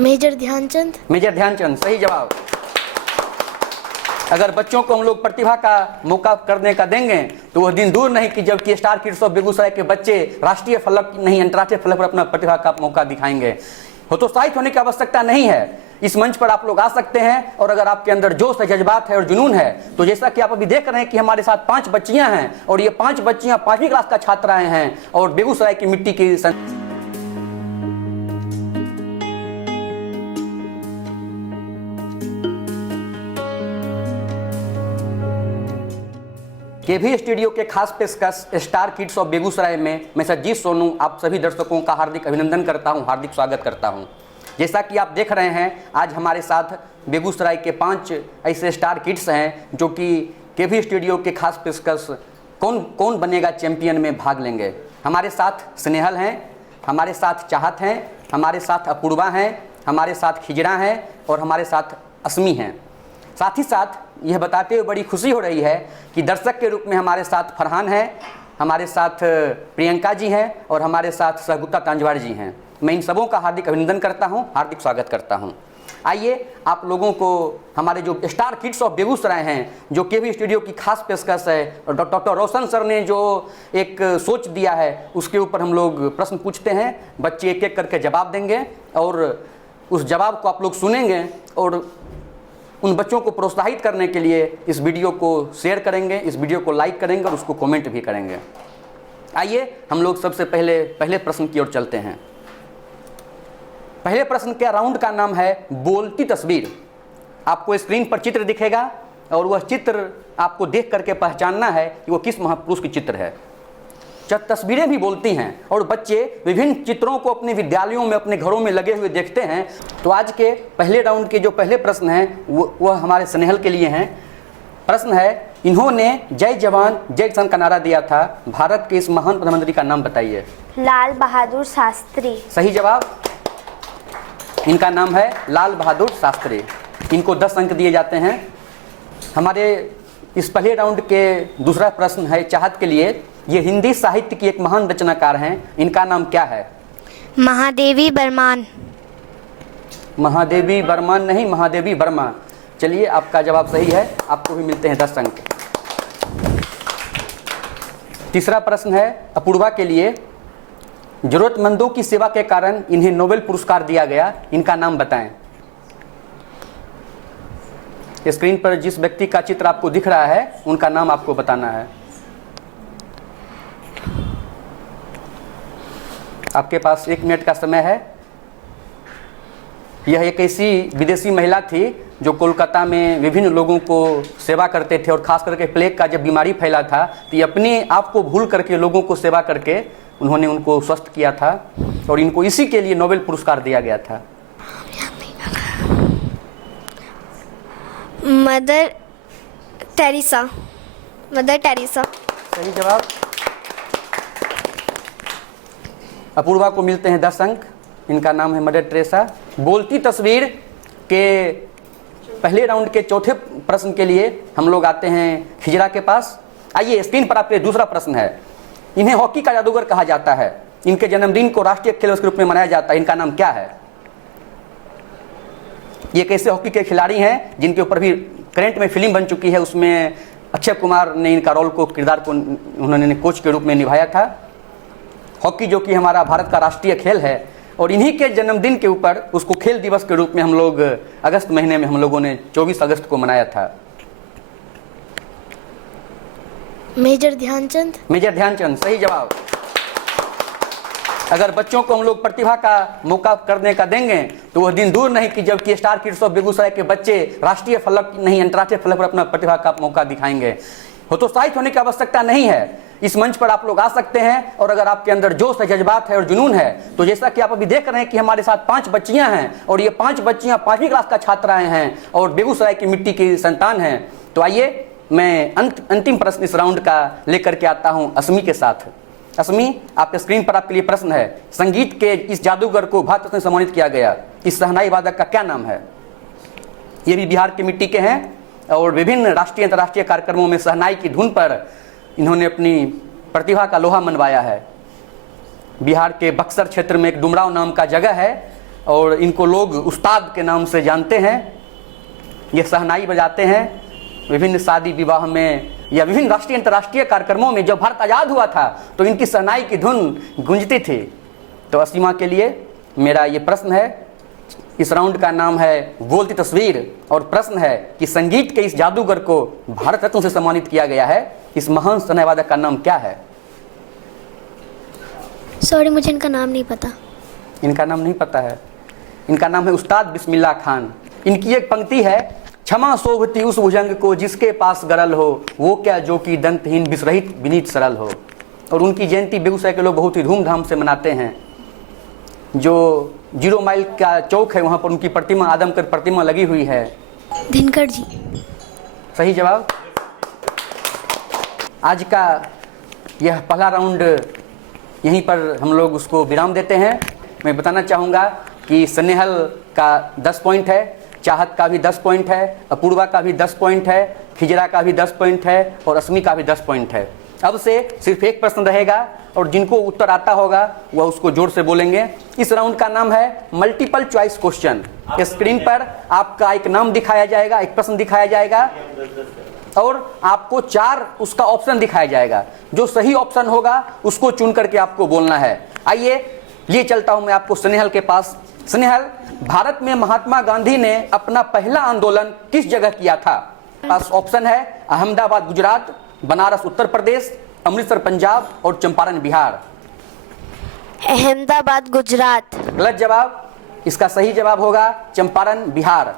Major Dhyanchand. Major Dhyanchand सही जवाब। अगर बच्चों को हम लोग प्रतिभा का मौका करने का देंगे तो वह दिन दूर नहीं कि जबकि स्टार किड्स ऑफ बेगूसराय के बच्चे राष्ट्रीय फलक नहीं अंतर्राष्ट्रीय फलक पर अपना प्रतिभा का मौका दिखाएंगे। हतोत्साहित होने की आवश्यकता नहीं है। इस मंच पर आप लोग आ सकते हैं और अगर आपके अंदर जोश है, जज्बात है और जुनून है तो जैसा कि आप अभी देख रहे हैं कि हमारे साथ 5 बच्चियां हैं और ये 5 बच्चियां 5वीं क्लास का छात्राएं हैं और बेगूसराय की मिट्टी की केवी स्टूडियो के खास पेशकश स्टार किड्स ऑफ बेगूसराय में मैं सरजीत सोनू आप सभी दर्शकों का हार्दिक अभिनंदन करता हूं, हार्दिक स्वागत करता हूं। जैसा कि आप देख रहे हैं आज हमारे साथ बेगूसराय के 5 ऐसे स्टार किड्स हैं जो कि केवी स्टूडियो के खास पेशकश कौन बनेगा चैंपियन में भाग लेंगे। हमारे साथ स्नेहल हैं, हमारे साथ चाहत हैं, हमारे साथ अपूर्वा हैं, हमारे साथ खिजरा हैं और हमारे साथ अस्मी हैं। साथ ही साथ यह बताते हुए बड़ी खुशी हो रही है कि दर्शक के रूप में हमारे साथ फरहान हैं, हमारे साथ प्रियंका जी हैं और हमारे साथ सहगुप्ता तांजवार जी हैं। मैं इन सबों का हार्दिक अभिनंदन करता हूं, हार्दिक स्वागत करता हूं। आइए आप लोगों को हमारे जो स्टार किड्स ऑफ बेगूसराय हैं जो केवी स्टूडियो की खास पेशकश है और डॉक्टर रोशन सर ने जो एक सोच दिया है उसके ऊपर हम लोग प्रश्न पूछते हैं। बच्चे एक एक करके जवाब देंगे और उस जवाब को आप लोग सुनेंगे और उन बच्चों को प्रोत्साहित करने के लिए इस वीडियो को शेयर करेंगे, इस वीडियो को लाइक करेंगे और उसको कमेंट भी करेंगे। आइए हम लोग सबसे पहले प्रश्न की ओर चलते हैं। पहले प्रश्न के राउंड का नाम है बोलती तस्वीर। आपको स्क्रीन पर चित्र दिखेगा और वह चित्र आपको देख करके पहचानना है कि वो किस महापुरुष की चित्र है। तस्वीरें भी बोलती हैं और बच्चे विभिन्न चित्रों को अपने विद्यालयों में अपने घरों में लगे हुए देखते हैं। तो आज के पहले राउंड के जो पहले प्रश्न हैं वह हमारे स्नेहल के लिए हैं। प्रश्न है, इन्होंने जय जवान जय किसान का नारा दिया था, भारत के इस महान प्रधानमंत्री का नाम बताइए। लाल बहादुर शास्त्री। सही जवाब। इनका नाम है लाल बहादुर शास्त्री। इनको 10 अंक दिए जाते हैं। हमारे इस पहले राउंड के दूसरा प्रश्न है चाहत के लिए। ये हिंदी साहित्य की एक महान रचनाकार हैं, इनका नाम क्या है? महादेवी बर्मन। महादेवी बर्मन नहीं, महादेवी वर्मा। चलिए आपका जवाब सही है, आपको भी मिलते हैं 10 अंक। तीसरा प्रश्न है अपूर्वा के लिए। जरूरतमंदों की सेवा के कारण इन्हें नोबेल पुरस्कार दिया गया, इनका नाम बताएं। स्क्रीन पर जिस व्यक्ति का चित्र आपको दिख रहा है उनका नाम आपको बताना है। आपके पास 1 मिनट का समय है। यह एक ऐसी विदेशी महिला थी जो कोलकाता में विभिन्न लोगों को सेवा करते थे और खास करके प्लेग का जब बीमारी फैला था तो ये अपने आप को भूल करके लोगों को सेवा करके उन्होंने उनको स्वस्थ किया था और इनको इसी के लिए नोबेल पुरस्कार दिया गया था। Mother Teresa. Mother Teresa. सही जवाब। अपूर्वा को मिलते हैं 10 अंक। इनका नाम है मदर टेरेसा। बोलती तस्वीर के पहले राउंड के चौथे प्रश्न के लिए हम लोग आते हैं खिजरा के पास। आइए स्क्रीन पर आपके दूसरा प्रश्न है। इन्हें हॉकी का जादूगर कहा जाता है। इनके जन्मदिन को राष्ट्रीय खेल के रूप में मनाया जाता है, इनका नाम क्या है? ये कैसे हॉकी के खिलाड़ी हैं जिनके ऊपर भी करंट में फिल्म बन चुकी है, उसमें अक्षय कुमार ने इनका रोल को किरदार को उन्होंने कोच के रूप में निभाया था। हॉकी जो कि हमारा भारत का राष्ट्रीय खेल है और इन्हीं के जन्मदिन के ऊपर उसको खेल दिवस के रूप में हम लोग अगस्त महीने में हम लोगों ने 24 अगस्त को मनाया था। मेजर ध्यानचंद। मेजर ध्यानचंद सही जवाब। अगर बच्चों को हम लोग प्रतिभा का मौका करने का देंगे तो वह दिन दूर नहीं कि जबकि स्टार किड्स ऑफ बेगूसराय के बच्चे राष्ट्रीय फलक नहीं अंतर्राष्ट्रीय फलक पर अपना प्रतिभा का मौका दिखाएंगे। हतोत्साहित होने की आवश्यकता नहीं है। इस मंच पर आप लोग आ सकते हैं और अगर आपके अंदर जोश है, जज्बात है और जुनून है तो जैसा कि आप अभी देख रहे हैं कि हमारे साथ 5 बच्चियां हैं और ये 5 बच्चियां 5वीं क्लास का छात्राएं हैं और बेगूसराय की मिट्टी की संतान हैं। तो आइए मैं अंतिम प्रश्न इस राउंड का लेकर के आता हूं अस्मी के साथ। अस्मी, आपके स्क्रीन पर आपके लिए प्रश्न है। संगीत के इस जादूगर को भारत रत्न से सम्मानित किया गया, इस शहनाई वादक का क्या नाम है? ये भी बिहार की मिट्टी के हैं और विभिन्न राष्ट्रीय अंतर्राष्ट्रीय कार्यक्रमों में शहनाई की धुन पर इन्होंने अपनी प्रतिभा का लोहा मनवाया है। बिहार के बक्सर क्षेत्र में एक डुमराव नाम का जगह है, और इनको लोग उस्ताद के नाम से जानते हैं। ये शहनाई बजाते हैं विभिन्न शादी विवाह में या विभिन्न राष्ट्रीय अंतर्राष्ट्रीय कार्यक्रमों में। जब भारत आज़ाद हुआ था तो इनकी शहनाई की धुन गूंजती थी। तो असीमा के लिए मेरा ये प्रश्न है, इस राउंड का नाम है बोलती तस्वीर, और प्रश्न है कि संगीत के इस जादूगर को भारत रत्न से सम्मानित किया गया है, इस महान शहनाई वादक का नाम क्या है? सॉरी, मुझे इनका नाम नहीं पता। इनका नाम नहीं पता है? इनका नाम है उस्ताद बिस्मिल्लाह खान। इनकी एक पंक्ति है, क्षमा शोभती उस भुजंग को जिसके पास गरल हो, वो क्या जो कि दंतहीन विसरहित विनीत सरल हो। और उनकी जयंती बेगूसराय के लोग बहुत ही धूमधाम से मनाते हैं। जो 0 माइल का चौक है वहाँ पर उनकी प्रतिमा, आदमकद प्रतिमा लगी हुई है। दिनकर जी। सही जवाब। आज का यह पहला राउंड यहीं पर हम लोग उसको विराम देते हैं। मैं बताना चाहूँगा कि स्नेहल का 10 पॉइंट है, चाहत का भी 10 पॉइंट है, अपूर्वा का भी 10 पॉइंट है, खिजरा का भी 10 पॉइंट है और अस्मी का भी 10 पॉइंट है। अब से सिर्फ एक प्रश्न रहेगा और जिनको उत्तर आता होगा वह उसको जोर से बोलेंगे। इस राउंड का नाम है मल्टीपल चॉइस क्वेश्चन। स्क्रीन पर आपका एक नाम दिखाया जाएगा, एक प्रश्न दिखाया जाएगा और आपको 4 उसका ऑप्शन दिखाया जाएगा। जो सही ऑप्शन होगा उसको चुन करके आपको बोलना है। आइए ये चलता हूं मैं आपको स्नेहल के पास। स्नेहल, भारत में महात्मा गांधी ने अपना पहला आंदोलन किस जगह किया था? पास ऑप्शन है अहमदाबाद गुजरात, बनारस उत्तर प्रदेश, अमृतसर पंजाब और चंपारण बिहार। अहमदाबाद गुजरात। गलत जवाब। इसका सही जवाब होगा चंपारण बिहार।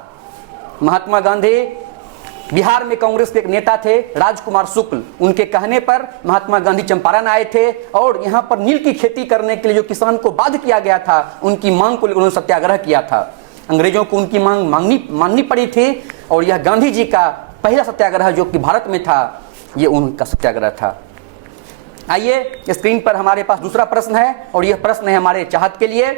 महात्मा गांधी बिहार में कांग्रेस के एक नेता थे राजकुमार शुक्ल, उनके कहने पर महात्मा गांधी चंपारण आए थे और यहाँ पर नील की खेती करने के लिए जो किसान को बाध्य किया गया था, उनकी मांग को लेकर उन्होंने सत्याग्रह किया था। अंग्रेजों को उनकी मांग माननी पड़ी थी और यह गांधी जी का पहला सत्याग्रह जो कि भारत में था, ये उनका सत्याग्रह था। आइए स्क्रीन पर हमारे पास दूसरा प्रश्न है और यह प्रश्न है हमारे चाहत के लिए।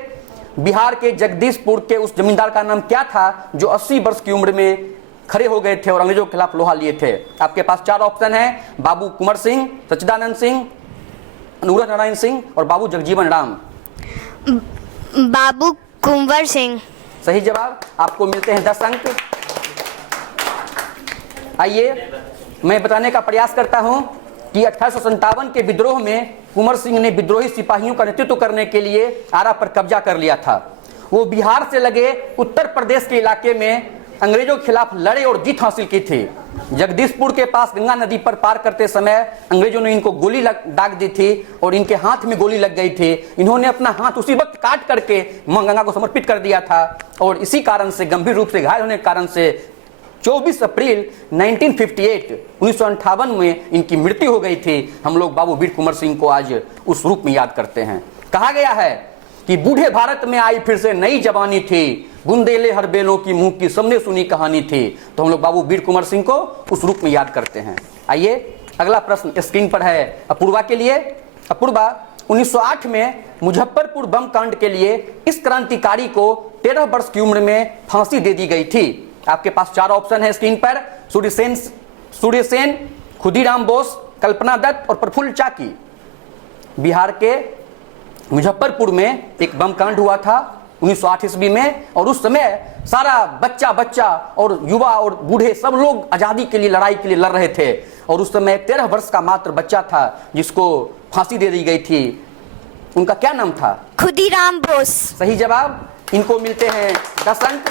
बिहार के जगदीशपुर के उस जमींदार का नाम क्या था जो 80 वर्ष की उम्र में खड़े हो गए थे और अंग्रेजों के खिलाफ लोहा लिए थे? आपके पास 4 ऑप्शन है, बाबू कुंवर सिंह, सच्चिदानंद सिंह, अनुग्रह नारायण सिंह और बाबू जगजीवन राम। बाबू कुंवर सिंह। सही जवाब। आपको मिलते हैं 10 अंक। आइए मैं बताने का प्रयास करता हूं कि 1857 के विद्रोह में कुंवर सिंह ने विद्रोही सिपाहियों का नेतृत्व करने के लिए आरा पर कब्जा कर लिया था। वो बिहार से लगे उत्तर प्रदेश के इलाके में अंग्रेजों के खिलाफ लड़े और जीत हासिल की थी। जगदीशपुर के पास गंगा नदी पर पार करते समय अंग्रेजों ने इनको गोली दाग दी थी और इनके हाथ में गोली लग गई थी। इन्होंने अपना हाथ उसी वक्त काट करके मां गंगा को समर्पित कर दिया था और इसी कारण से गंभीर रूप से घायल होने के कारण से 24 अप्रैल 1958 में इनकी मृत्यु हो गई थी। हम लोग बाबू वीर कुंवर सिंह को आज उस रूप में याद करते हैं। कहा गया है कि बूढ़े भारत में आई फिर से नई जवानी थी, बुंदेले हर बेलों की मुंह की सबने सुनी कहानी थी। तो हम लोग बाबू वीर कुंवर सिंह को उस रूप में याद करते हैं। आइए अगला प्रश्न स्क्रीन पर है अपूर्वा के लिए। अपूर्वा, 1908 में मुजफ्फरपुर बम कांड के लिए इस क्रांतिकारी को 13 वर्ष की उम्र में फांसी दे दी गई थी। आपके पास 4 ऑप्शन है स्क्रीन पर, सूर्यसेन, खुदीराम बोस, कल्पना दत्त और प्रफुल्ल चाकी। बिहार के मुजफ्फरपुर में एक बम कांड हुआ था 1908 ईस्वी में और उस समय सारा बच्चा और युवा और बूढ़े सब लोग आज़ादी के लिए लड़ाई के लिए लड़ रहे थे और उस समय 13 वर्ष का मात्र बच्चा था जिसको फांसी दे दी गई थी। उनका क्या नाम था? खुदीराम बोस। सही जवाब। इनको मिलते हैं 10 अंक।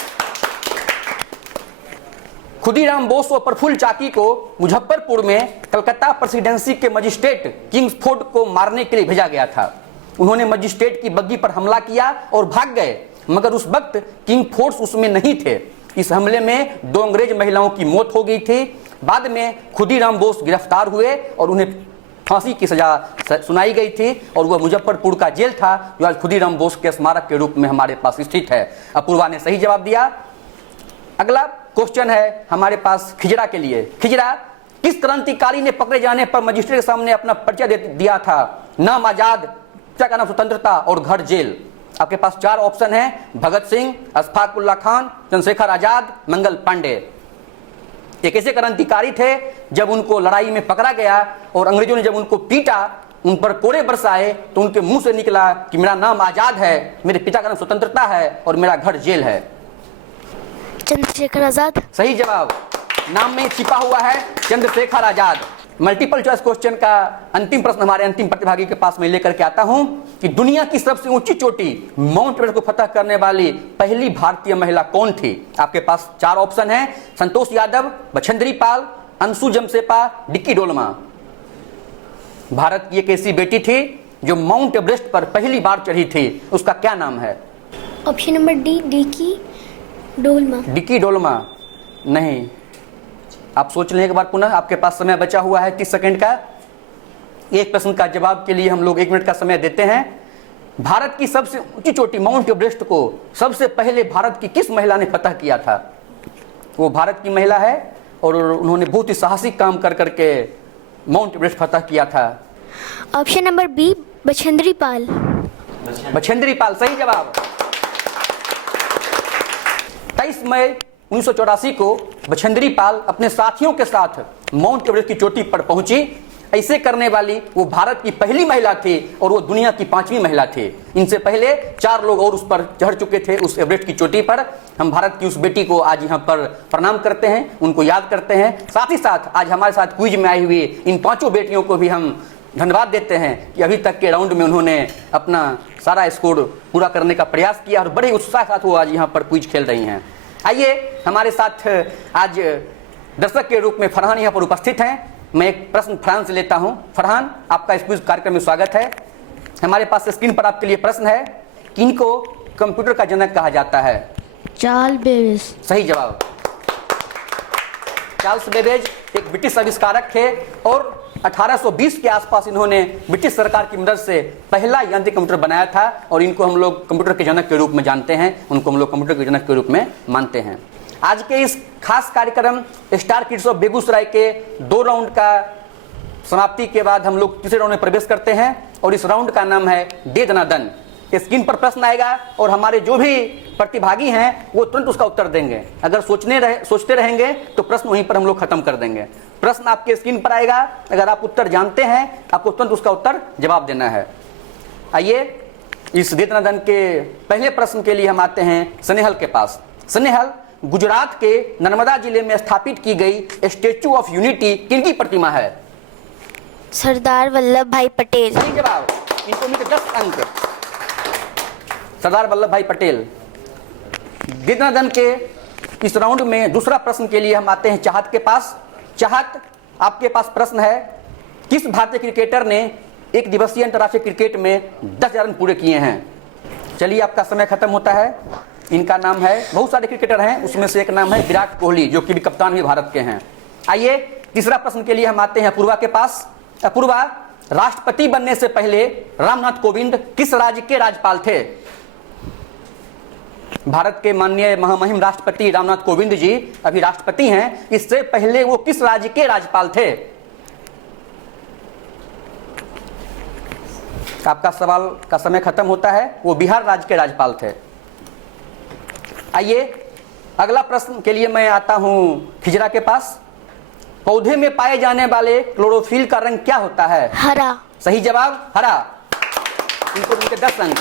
खुदीराम बोस और प्रफुल्ल चाकी को मुजफ्फरपुर में कलकत्ता प्रेसिडेंसी के मजिस्ट्रेट किंग्सफोर्ड को मारने के लिए भेजा गया था। उन्होंने मजिस्ट्रेट की बग्गी पर हमला किया और भाग गए, मगर उस वक्त किंग फोर्स उसमें नहीं थे। इस हमले में 2 अंग्रेज महिलाओं की मौत हो गई थी। बाद में खुदीराम बोस गिरफ्तार हुए और उन्हें फांसी की सजा सुनाई गई थी और वह मुजफ्फरपुर का जेल था जो आज खुदीराम बोस के स्मारक के रूप में हमारे पास स्थित है। अपूर्वा ने सही जवाब दिया। अगला क्वेश्चन है हमारे पास खिजरा के लिए। खिजरा, किस क्रांतिकारी ने पकड़े जाने पर मजिस्ट्रेट के सामने अपना परिचय दिया था? नाम आजाद, का नाम स्वतंत्रता और घर जेल। आपके पास 4 ऑप्शन है, भगत सिंह, अशफाक उल्लाह खान, चंद्रशेखर आजाद, मंगल पांडे। एक ऐसे क्रांतिकारी थे जब उनको लड़ाई में पकड़ा गया और अंग्रेजों ने जब उनको पीटा उन पर कोड़े बरसाए तो उनके मुंह से निकला कि मेरा नाम आजाद है, मेरे पिता का नाम स्वतंत्रता है और मेरा घर जेल है। चंद्रशेखर आजाद। सही जवाब। नाम में छिपा हुआ है Chandrashekhar Azad. Multiple choice question का अंतिम प्रश्न हमारे अंतिम प्रतिभागी के पास मैं लेकर के आता हूं कि दुनिया की सबसे ऊंची चोटी माउंट एवरेस्ट को फतह करने वाली पहली भारतीय महिला कौन थी? आपके पास 4 ऑप्शन हैं: संतोष यादव, बछेंद्री पाल, अंशु जमसेपा, डिक्की डोलमा। भारत की एक ऐसी बेटी थी जो माउंट एवरेस्ट पर पहली बार चढ़ी थी, उसका क्या नाम है? Option number D, dicky Dolma. Dicky Dolma नहीं। आप सोच लें एक बार पुनः, आपके पास समय बचा हुआ है 30 सेकंड का। एक प्रश्न का जवाब के लिए हम लोग 1 मिनट का समय देते हैं। भारत की सबसे ऊंची चोटी माउंट एवरेस्ट को सबसे पहले भारत की किस महिला ने फतह किया था? वो भारत की महिला है और उन्होंने बहुत ही साहसिक काम कर करके माउंट एवरेस्ट फतह किया था। Option number B, Bachendri Pal. Bachendri Pal सही जवाब। 23 मई 1984 को बछेंद्री पाल अपने साथियों के साथ माउंट एवरेस्ट की चोटी पर पहुंची। ऐसे करने वाली वो भारत की पहली महिला थी और वो दुनिया की 5वीं महिला थी। इनसे पहले 4 लोग और उस पर चढ़ चुके थे, उस एवरेस्ट की चोटी पर। हम भारत की उस बेटी को आज यहाँ पर प्रणाम करते हैं, उनको याद करते हैं। साथ ही साथ आज हमारे साथ क्विज में आई हुई इन 5 बेटियों को भी हम धन्यवाद देते हैं कि अभी तक के राउंड में उन्होंने अपना सारा स्कोर पूरा करने का प्रयास किया और बड़े उत्साह के साथ वो आज यहाँ पर क्विज खेल रही हैं। आइए हमारे साथ आज दर्शक के रूप में फरहान यहाँ पर उपस्थित हैं। मैं एक प्रश्न फरहान से लेता हूं। फरहान, आपका इस क्विज कार्यक्रम में स्वागत है। हमारे पास स्क्रीन पर आपके लिए प्रश्न है, किनको कंप्यूटर का जनक कहा जाता है? Charles Babbage. सही जवाब। चार्ल्स बेबेज एक ब्रिटिश आविष्कारक थे और 1820 के आसपास इन्होंने ब्रिटिश सरकार की मदद से पहला यांत्रिक कंप्यूटर बनाया था और इनको हम लोग कंप्यूटर के जनक के रूप में जानते हैं, उनको हम लोग कंप्यूटर के जनक के रूप में मानते हैं। आज के इस खास कार्यक्रम स्टार किड्स ऑफ बेगूसराय के 2 राउंड का समाप्ति के बाद हम लोग तीसरे राउंड में प्रवेश करते हैं और इस राउंड का नाम है दे दना दन। स्क्रीन पर प्रश्न आएगा और हमारे जो भी प्रतिभागी हैं वो तुरंत उसका उत्तर देंगे। अगर सोचते रहेंगे तो प्रश्न वहीं पर हम लोग खत्म कर देंगे। प्रश्न आपके स्क्रीन पर आएगा, अगर आप उत्तर जानते हैं आपको तुरंत उसका उत्तर जवाब देना है। आइए इस दे दना दन के पहले प्रश्न के लिए हम आते हैं स्नेहल के पास। स्नेहल, गुजरात के नर्मदा जिले में स्थापित की गई स्टैच्यू ऑफ यूनिटी किनकी प्रतिमा है? सरदार वल्लभ भाई पटेल। सही जवाब। इनको मिले 10 अंक। सरदार वल्लभ भाई पटेल। दे दना दन के इस राउंड में दूसरा प्रश्न के लिए हम आते हैं चाहत के पास। चाहत, आपके पास प्रश्न है, किस भारतीय क्रिकेटर ने एक दिवसीय अंतर्राष्ट्रीय क्रिकेट में 10,000 रन पूरे किए हैं? चलिए आपका समय खत्म होता है। इनका नाम है, बहुत सारे क्रिकेटर हैं, उसमें से एक नाम है विराट कोहली, जो कि कप्तान भी भारत के हैं। आइए तीसरा प्रश्न के लिए हम आते हैं अपूर्वा के पास। अपूर्वा, राष्ट्रपति बनने से पहले रामनाथ कोविंद किस राज्य के राज्यपाल थे? भारत के माननीय महामहिम राष्ट्रपति रामनाथ कोविंद जी अभी राष्ट्रपति हैं, इससे पहले वो किस राज्य के राज्यपाल थे? आपका सवाल का समय खत्म होता है। वो बिहार राज्य के राज्यपाल थे। आइए अगला प्रश्न के लिए मैं आता हूं हिजरा के पास। पौधे में पाए जाने वाले क्लोरोफिल का रंग क्या होता है? हरा। सही जवाब, हरा। इनको मिलकर 10 अंक।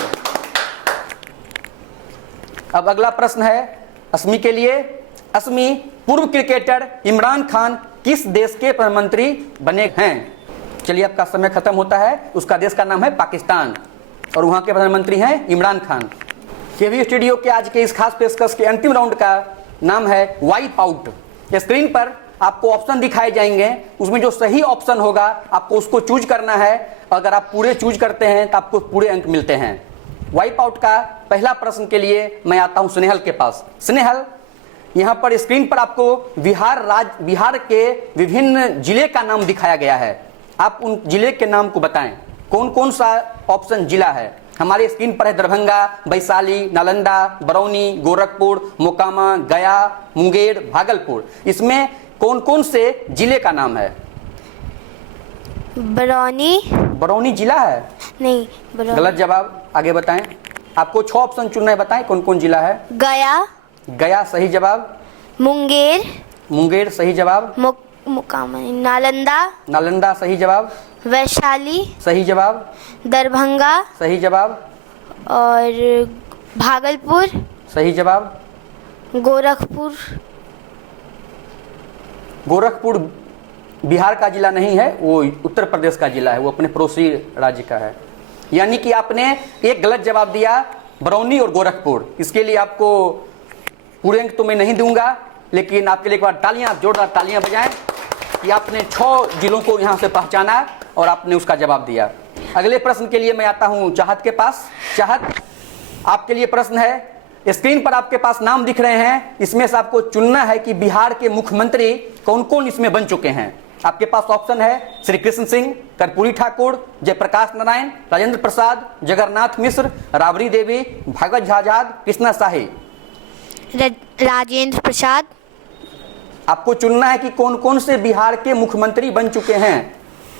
अब अगला प्रश्न है अस्मी के लिए। अस्मी, पूर्व क्रिकेटर इमरान खान किस देश के प्रधानमंत्री बने हैं? चलिए आपका समय खत्म होता है। उसका देश का नाम है पाकिस्तान और वहां के प्रधानमंत्री हैं इमरान खान। केवी स्टूडियो के आज के इस खास पेशकश के अंतिम राउंड का नाम है वाइप आउट। स्क्रीन पर आपको ऑप्शन दिखाए जाएंगे, उसमें जो सही ऑप्शन होगा आपको उसको चूज करना है। अगर आप पूरे चूज करते हैं तो आपको पूरे अंक मिलते हैं। वाइप आउट का पहला प्रश्न के लिए मैं आता हूं स्नेहल के पास। स्नेहल, यहां पर स्क्रीन पर आपको बिहार के विभिन्न जिले का नाम दिखाया गया है। आप उन जिले के नाम को बताएं, कौन कौन सा ऑप्शन जिला है? हमारे स्क्रीन पर है दरभंगा, वैशाली, नालंदा, बरौनी, गोरखपुर, मोकामा, गया, मुंगेर, भागलपुर। इसमें कौन कौन से जिले का नाम है? बरौनी जिला है? नहीं, गलत जवाब। आगे बताएं। आपको 6 ऑप्शन चुनना है, बताएं कौन कौन जिला है। गया सही जवाब। मुंगेर सही जवाब। मुकाम है नालंदा, नालंदा सही जवाब। वैशाली, सही जवाब। दरभंगा सही जवाब। और भागलपुर, सही जवाब। गोरखपुर। गोरखपुर बिहार का जिला नहीं है, वो उत्तर प्रदेश का जिला है, वो अपने पड़ोसी राज्य का है। यानी कि आपने एक गलत जवाब दिया, बरौनी और गोरखपुर। इसके लिए आपको पूरे अंक तो मैं नहीं दूंगा, लेकिन आपके लिए एक बार तालियां, जोरदार तालियां बजाएं कि आपने 6 जिलों को यहां से पहचाना और आपने उसका जवाब दिया। अगले प्रश्न के लिए मैं आता हूं चाहत के पास। चाहत, आपके लिए प्रश्न है। स्क्रीन पर आपके पास नाम दिख रहे हैं, इसमें से आपको चुनना है कि बिहार के मुख्यमंत्री कौन कौन इसमें बन चुके हैं। आपके पास ऑप्शन है श्री कृष्ण सिंह, कर्पूरी ठाकुर, जयप्रकाश नारायण, राजेंद्र प्रसाद, जगन्नाथ मिश्र, राबड़ी देवी, भागवत आजाद, कृष्णा शाही। राजेंद्र प्रसाद। आपको चुनना है कि कौन कौन से बिहार के मुख्यमंत्री बन चुके हैं।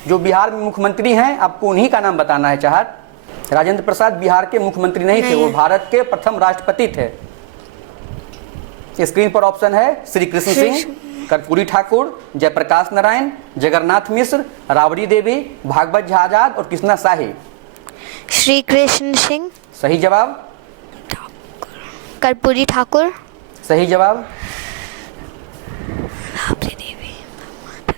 जो बिहार में मुख्यमंत्री हैं आपको उन्हीं का नाम बताना है। चाहत, राजेंद्र प्रसाद बिहार के मुख्यमंत्री नहीं थे, वो भारत के प्रथम राष्ट्रपति थे। स्क्रीन पर ऑप्शन है श्री कृष्ण सिंह, कर्पूरी ठाकुर, जयप्रकाश नारायण, जगन्नाथ मिश्र, राबड़ी देवी, भागवत आजाद और कृष्णा शाही। श्री कृष्ण सिंह। सही जवाब। कर्पूरी ठाकुर। सही जवाब।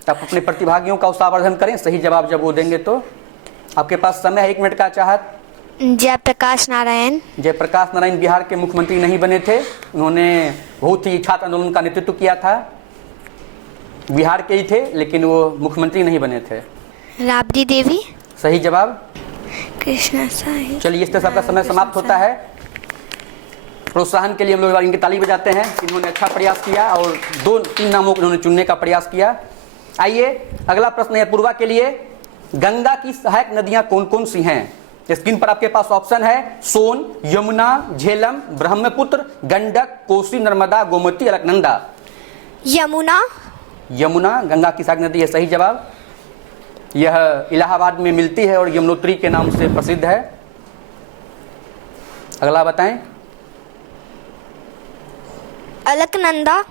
आप अपने प्रतिभागियों का उत्साहवर्धन करें, सही जवाब जब वो देंगे तो। आपके पास समय है 1 मिनट का। चाहत, जयप्रकाश नारायण। जयप्रकाश नारायण बिहार के मुख्यमंत्री नहीं बने थे, उन्होंने बहुत ही छात्र आंदोलन का नेतृत्व किया था। बिहार के ही थे लेकिन वो मुख्यमंत्री नहीं बने थे। राबड़ी देवी। सही जवाब। कृष्णा शाही। चलिए, इस तरह से आपका समय समाप्त होता है। प्रोत्साहन के लिए हम लोग इनकी ताली बजाते हैं। इन्होंने अच्छा प्रयास किया और 2-3 नामों को इन्होंने चुनने का प्रयास किया। आइए, अगला प्रश्न है पूर्वा के लिए। गंगा की सहायक नदियां कौन कौन सी हैं? स्क्रीन पर आपके पास ऑप्शन है सोन, यमुना, झेलम, ब्रह्मपुत्र, गंडक, कोसी, नर्मदा, गोमती, अलकनंदा। यमुना। यमुना गंगा की सहायक नदी है, सही जवाब। यह इलाहाबाद में मिलती है और यमुनोत्री के नाम से प्रसिद्ध है। अगला बताएं। अलकनंदा।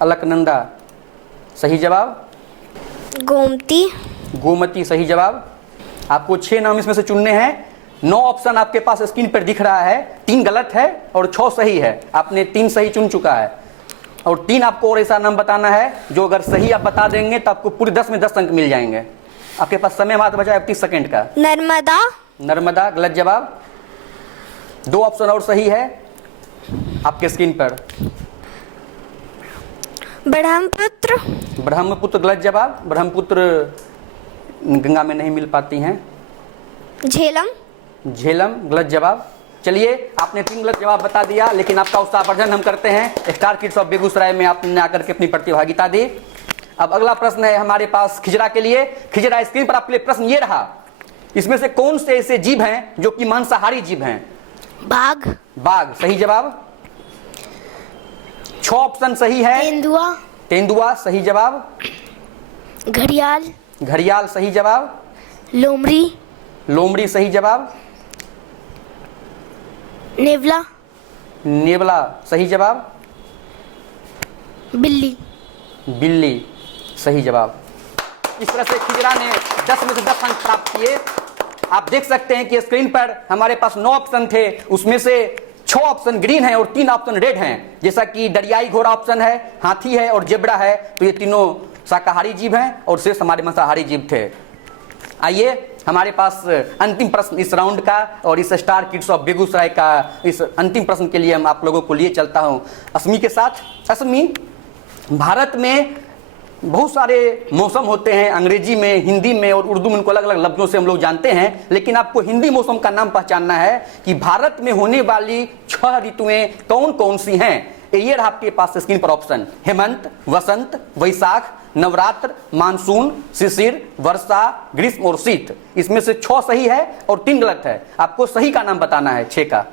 अलकनंदा सही जवाब। गोमती। गोमती सही जवाब। आपको 6 नाम इसमें से चुनने हैं। 9 ऑप्शन आपके पास स्क्रीन पर दिख रहा है, 3 गलत है और 6 सही है। आपने 3 सही चुन चुका है और 3 आपको और ऐसा नाम बताना है जो अगर सही आप बता देंगे तो आपको पूरे 10 में 10 अंक मिल जाएंगे। आपके पास समय मात्र बचा है 30 सेकंड का। नर्मदा। नर्मदा गलत जवाब। 2 ऑप्शन और सही है आपके स्क्रीन पर। ब्रह्मपुत्र। ब्रह्मपुत्र गलत जवाब। ब्रह्मपुत्र गंगा में नहीं मिल पाती हैं। झेलम। झेलम गलत जवाब। चलिए, आपने 3 गलत जवाब बता दिया, लेकिन आपका उत्साहवर्धन हम करते हैं। स्टार किड्स ऑफ बेगूसराय में आपने आकर के अपनी प्रतिभागिता दी। अब अगला प्रश्न है हमारे पास खिजरा के लिए। खिजरा, स्क्रीन पर आपके लिए प्रश्न ये रहा, इसमें से कौन से ऐसे जीव हैं जो कि मांसाहारी जीव हैं? बाघ। बाघ सही जवाब। 6 ऑप्शन सही है। तेंदुआ। तेंदुआ सही जवाब। घड़ियाल। घड़ियाल सही जवाब। लोमड़ी। लोमड़ी सही जवाब। नेवला। नेवला सही जवाब। बिल्ली। बिल्ली सही जवाब। इस तरह से खिजरा ने 10 में से 10 अंक प्राप्त किए। आप देख सकते हैं कि स्क्रीन पर हमारे पास 9 ऑप्शन थे, उसमें से 6 ऑप्शन ग्रीन है और 3 ऑप्शन रेड हैं। जैसा कि दरियाई घोड़ा ऑप्शन है, हाथी है और जेब्रा है, तो ये तीनों शाकाहारी जीव हैं और शेष हमारे मांसाहारी जीव थे। आइए, हमारे पास अंतिम प्रश्न इस राउंड का और इस स्टार किड्स ऑफ बेगूसराय का इस अंतिम प्रश्न के लिए हम आप लोगों को लिए चलता हूं अस्मी के साथ। अस्मी, भारत में बहुत सारे मौसम होते हैं, अंग्रेजी में, हिंदी में और उर्दू में उनको अलग अलग लफ्जों से हम लोग जानते हैं, लेकिन आपको हिंदी मौसम का नाम पहचानना है कि भारत में होने वाली 6 ऋतुएं कौन कौन सी हैं। ये रहा आपके पास स्क्रीन पर ऑप्शन। हेमंत, वसंत, वैशाख, नवरात्र, मानसून, शिशिर, वर्षा, ग्रीष्म और शीत। इसमें से 6 सही है और 3 गलत है। आपको सही का नाम बताना है 6 का।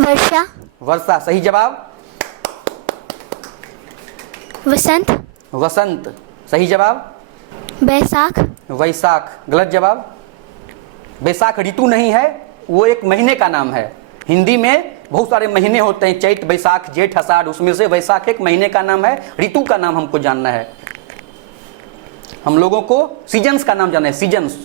वर्षा। वर्षा सही जवाब। वसंत। वसंत सही जवाब। बैसाख। वैशाख गलत जवाब। वैशाख ऋतु नहीं है, वो एक महीने का नाम है। हिंदी में बहुत सारे महीने होते हैं, चैत, बैसाख, जेठ, आषाढ़, उसमें से वैशाख एक महीने का नाम है। ऋतु का नाम हमको जानना है। हम लोगों को सीजन्स का नाम जाना है, सीजन्स।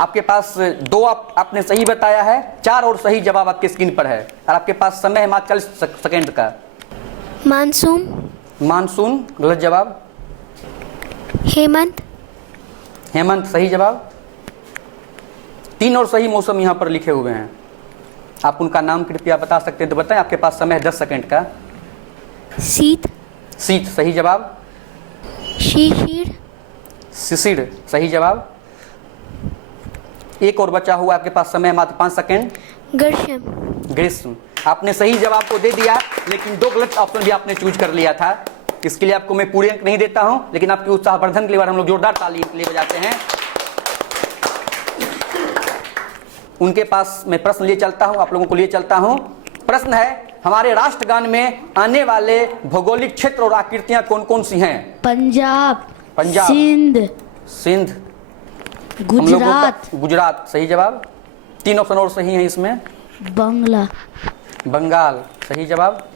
आपके पास 2 आपने सही बताया है, 4 और सही जवाब आपके स्क्रीन पर है और आपके पास समय है मात्र 40 सेकेंड का। मानसून। मानसून गलत जवाब। हेमंत। हेमंत सही जवाब। 3 और सही मौसम यहाँ पर लिखे हुए हैं, आप उनका नाम कृपया बता सकते हैं तो बताएं, आपके पास समय है 10 सेकेंड का। शीत। शीत सही जवाब। शिशिर। शिशिर सही जवाब। एक और बचा हुआ, आपके पास समय है मात्र 5 सेकेंड। ग्रीष्म। ग्रीष्म। आपने सही जवाब को दे दिया, लेकिन 2 गलत ऑप्शन भी आपने चूज कर लिया था। इसके लिए आपको मैं पूरे अंक नहीं देता हूं, लेकिन आपके उत्साहवर्धन के लिए हम लोग जोरदार ताली के लिए बजाते हैं। उनके पास मैं प्रश्न लिए चलता हूं, आप लोगों को लिए चलता हूं। प्रश्न है, हमारे राष्ट्रगान में आने वाले भौगोलिक क्षेत्र और आकृतियां कौन कौन सी हैं? पंजाब, पंजाब, सिंध, सिंध, गुजरात, गुजरात सही जवाब। 3 ऑप्शन और सही हैं इसमें। बंगला, बंगाल सही जवाब।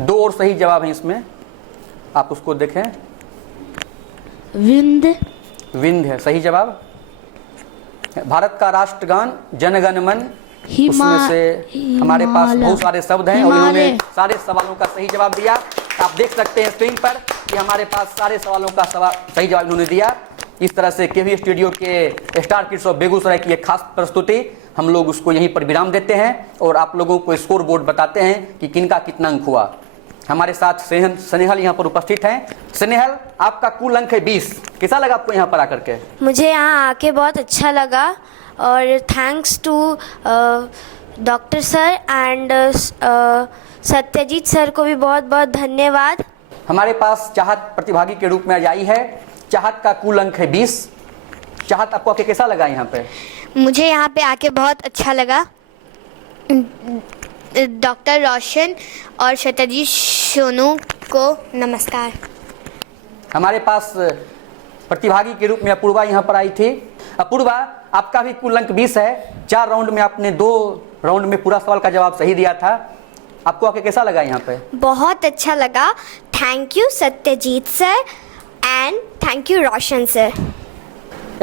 2 और सही जवाब हैं इसमें, आप उसको देखें। विंध्य, विंध्य सही जवाब। भारत का राष्ट्रगान जनगण मन, उसमें से हमारे पास बहुत सारे शब्द हैं और इन्होंने सारे सवालों का सही जवाब दिया। आप देख सकते हैं स्क्रीन पर कि हमारे पास सारे सवालों का सही जवाब इन्होंने दिया। इस तरह से केवी स्टूडियो के स्टार किड्स ऑफ बेगूसराय की एक खास प्रस्तुति, हम लोग उसको यहीं पर विराम देते हैं और आप लोगों को स्कोर बोर्ड बताते हैं कि किनका कितना अंक हुआ। हमारे साथ स्नेहल यहाँ पर उपस्थित हैं। स्नेहल, आपका कुल अंक है 20। कैसा लगा आपको यहाँ पर आकर के? मुझे यहाँ आके बहुत अच्छा लगा और thanks to doctor sir and Satyajit sir को भी बहुत बहुत धन्यवाद। हमारे पास चाहत प्रतिभागी के रूप में आज आई है। चाहत का कुल अंक है 20। चाहत, आपको आके कैसा लगा यहाँ पे? मुझे यहाँ पे आके बहुत अच्छा लगा। डॉक्टर रोशन और सत्यजीत सोनू को नमस्कार। हमारे पास प्रतिभागी के रूप में अपूर्वा यहाँ पर आई थी। अपूर्वा, आपका भी कुल अंक 20 है। 4 राउंड में आपने 2 राउंड में पूरा सवाल का जवाब सही दिया था। आपको आके कैसा लगा यहाँ पे? बहुत अच्छा लगा। Thank you Satyajit sir and thank you Roshan sir.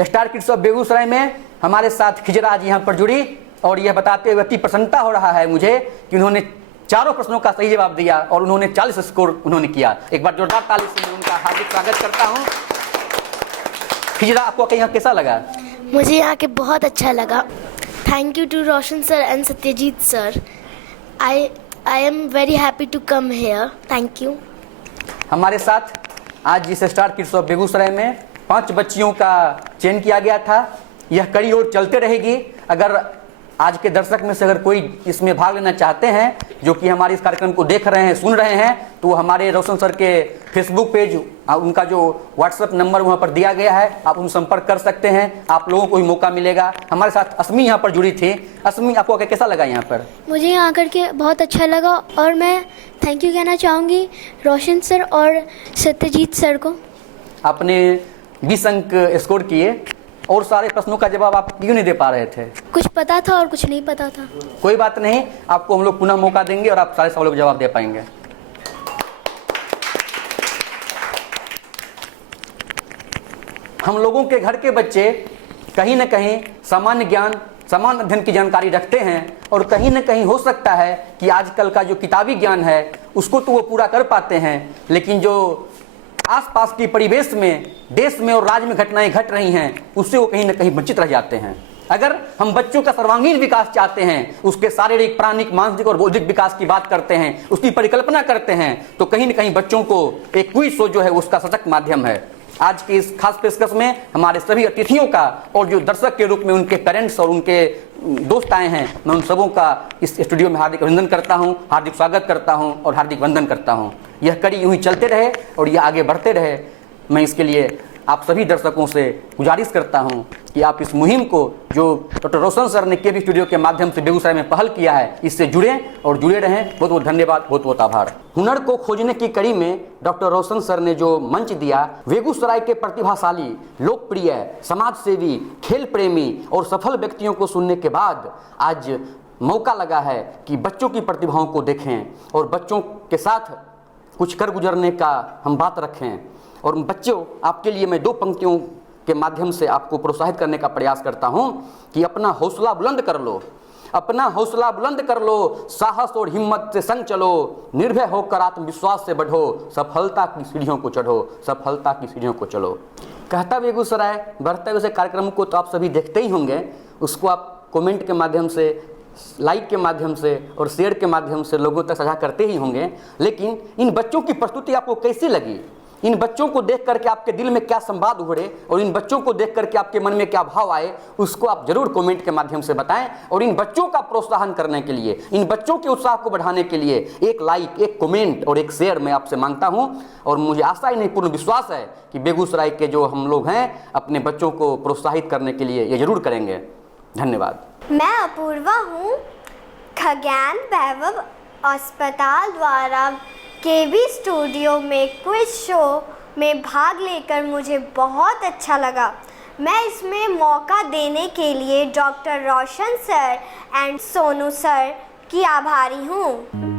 Star kids of Begusarai में हमारे साथ खिजरा आज यहाँ पर जुड़ी और यह बताते हुए अति प्रसन्नता हो रहा है मुझे कि उन्होंने 4 प्रश्नों का सही जवाब दिया और उन्होंने 40 स्कोर उन्होंने किया। एक बार जोरदार ताली से मैं उनका हार्दिक स्वागत करता हूँ। खिजरा, आपको यहाँ कैसा लगा? मुझे यहाँ के बहुत अच्छा लगा। Thank you to Roshan sir and Satyajit sir. I am very happy to come here. Thank you. हमारे साथ आज इस स्टार किड्स ऑफ बेगूसराय में 5 बच्चियों का चयन किया गया था। यह कड़ी और चलते रहेगी। अगर आज के दर्शक में से अगर कोई इसमें भाग लेना चाहते हैं, जो कि हमारे इस कार्यक्रम को देख रहे हैं, सुन रहे हैं, तो हमारे रोशन सर के फेसबुक पेज, उनका जो व्हाट्सएप नंबर वहाँ पर दिया गया है, आप उन संपर्क कर सकते हैं। आप लोगों को भी मौका मिलेगा। हमारे साथ अस्मी यहाँ पर जुड़ी थी। अस्मी, आपको कैसा लगा यहाँ पर? मुझे यहाँ आकर के बहुत अच्छा लगा और मैं थैंक यू कहना चाहूँगी रोशन सर और सत्यजीत सर को। आपने 20 अंक स्कोर किए और सारे प्रश्नों का जवाब आप क्यों नहीं दे पा रहे थे? कुछ पता था और कुछ नहीं पता था। कोई बात नहीं, आपको हम लोग पुनः मौका देंगे और आप सारे सवालों का जवाब दे पाएंगे। हम लोगों के घर के बच्चे कहीं न कहीं सामान्य ज्ञान, सामान्य अध्ययन की जानकारी रखते हैं और कहीं न कहीं हो सकता है कि आजकल का जो किताबी ज्ञान है उसको तो वो पूरा कर पाते हैं, लेकिन जो आसपास के परिवेश में, देश में और राज्य में घटनाएं घट रही हैं, उससे वो कहीं न कहीं वंचित रह जाते हैं। अगर हम बच्चों का सर्वांगीण विकास चाहते हैं, उसके शारीरिक, प्राणिक, मानसिक और बौद्धिक विकास की बात करते हैं, उसकी परिकल्पना करते हैं, तो कहीं न कहीं बच्चों को एक क्विज शो जो है उसका सशक्त माध्यम है। आज की इस खास पेशकश में हमारे सभी अतिथियों का और जो दर्शक के रूप में उनके पेरेंट्स और उनके दोस्त आए हैं, मैं उन सबों का इस स्टूडियो में हार्दिक अभिनंदन करता हूं, हार्दिक स्वागत करता हूं और हार्दिक वंदन करता हूं। यह कड़ी यूं ही चलते रहे और यह आगे बढ़ते रहे। मैं इसके लिए आप सभी दर्शकों से गुजारिश करता हूं कि आप इस मुहिम को, जो डॉक्टर रोशन सर ने केवी स्टूडियो के माध्यम से बेगूसराय में पहल किया है, इससे जुड़ें और जुड़े रहें। बहुत बहुत धन्यवाद, बहुत बहुत आभार। हुनर को खोजने की कड़ी में डॉक्टर रोशन सर ने जो मंच दिया, बेगूसराय के प्रतिभाशाली, लोकप्रिय, समाजसेवी, खेल प्रेमी और सफल व्यक्तियों को सुनने के बाद आज मौका लगा है कि बच्चों की प्रतिभाओं को देखें और बच्चों के साथ कुछ कर गुजरने का हम बात रखें। और बच्चों, आपके लिए मैं 2 पंक्तियों के माध्यम से आपको प्रोत्साहित करने का प्रयास करता हूँ कि अपना हौसला बुलंद कर लो, अपना हौसला बुलंद कर लो, साहस और हिम्मत से संग चलो, निर्भय होकर आत्मविश्वास से बढ़ो, सफलता की सीढ़ियों को चढ़ो, सफलता की सीढ़ियों को चलो। कहता बेगूसराय बढ़ते हुए कार्यक्रम को तो आप सभी देखते ही होंगे, उसको आप कमेंट के माध्यम से, लाइक के माध्यम से और शेयर के माध्यम से लोगों तक साझा करते ही होंगे। लेकिन इन बच्चों की प्रस्तुति आपको कैसी लगी? इन बच्चों को देख करके आपके दिल में क्या संवाद उभरे और इन बच्चों को देख करके आपके मन में क्या भाव आए, उसको आप जरूर कमेंट के माध्यम से बताएं। और इन बच्चों का प्रोत्साहन करने के लिए, इन बच्चों के उत्साह को बढ़ाने के लिए एक लाइक, एक कमेंट और एक शेयर मैं आपसे मांगता हूं। और मुझे आशा ही नहीं, पूर्ण विश्वास है कि बेगूसराय के जो हम लोग हैं अपने बच्चों को प्रोत्साहित करने के लिए ये जरूर करेंगे। धन्यवाद। मैं अपूर्वा हूँ। खज्ञान वैभव अस्पताल द्वारा केबी स्टूडियो में क्विज शो में भाग लेकर मुझे बहुत अच्छा लगा। मैं इसमें मौका देने के लिए doctor Roshan sir and Sonu sir की आभारी हूँ।